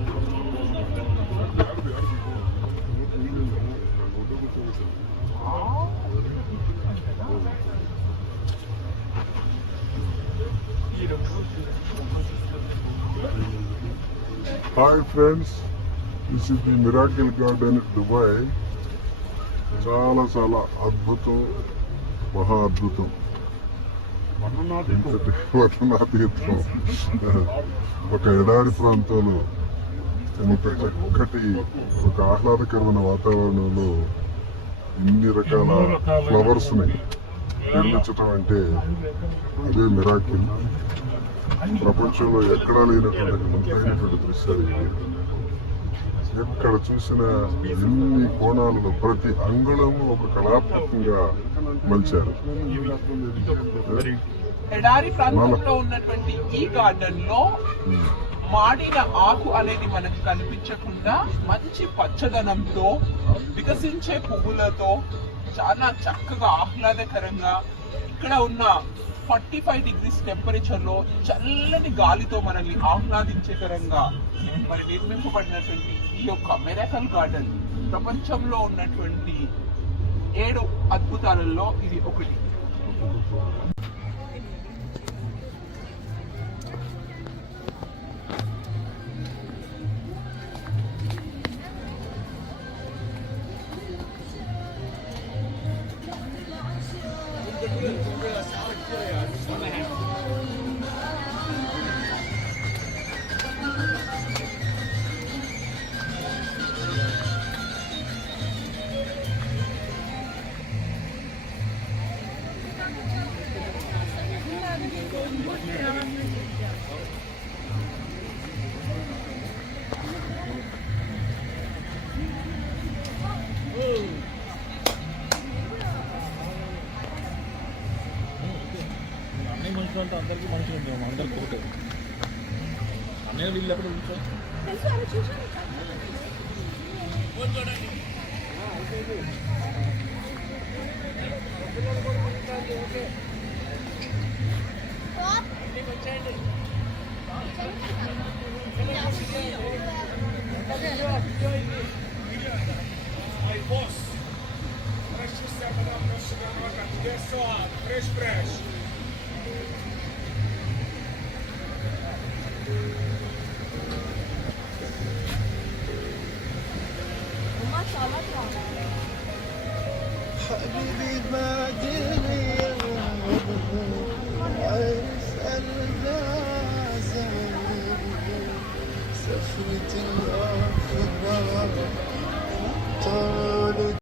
Hi friends, this is the miracle garden Dubai. చాలా చాలా అద్భుతం, మహా అద్భుతం, వర్ణనాతీతం. ఒక ఎడారి ప్రాంతంలో ఇంత చక్కటి ఒక ఆహ్లాదకరమైన వాతావరణంలో ఇన్ని రకాల ఫ్లవర్స్ ని నిర్మించటం అంటే అదే మిరాకిల్. ప్రపంచంలో ఎక్కడా లేనటువంటి వింతైనటువంటి దృశ్యాలు ఇవి. ఎక్కడ చూసిన ఎన్ని కోణాలలో ప్రతి అంగుళము ఒక కళాత్మకంగా మలిచారు. ఎడారి ప్రాంతంలో ఉన్నటువంటి ఈ గార్డెన్ లో మాడిన ఆకు అనేది మనకు కనిపించకుండా మంచి పచ్చదనంతో వికసించే పువ్వులతో చాలా చక్కగా ఆహ్లాదకరంగా ఇక్కడ ఉన్న 45 degrees టెంపరేచర్ లో చల్లని గాలితో మనల్ని ఆహ్లాదించేకరంగా మరి నిర్మింపబడినటువంటి ఈ యొక్క మిరాకిల్ గార్డెన్ ప్రపంచంలో ఉన్నటువంటి 7 అద్భుతాలలో ఇది ఒకటి. మనుషులంతా అందరికీ మనుషులు ఉంటాము, అందరికి ఒకటే అన్నయ్య వీళ్ళు ఎక్కడ fresh. حبيبي بادري اسال ذا سفرة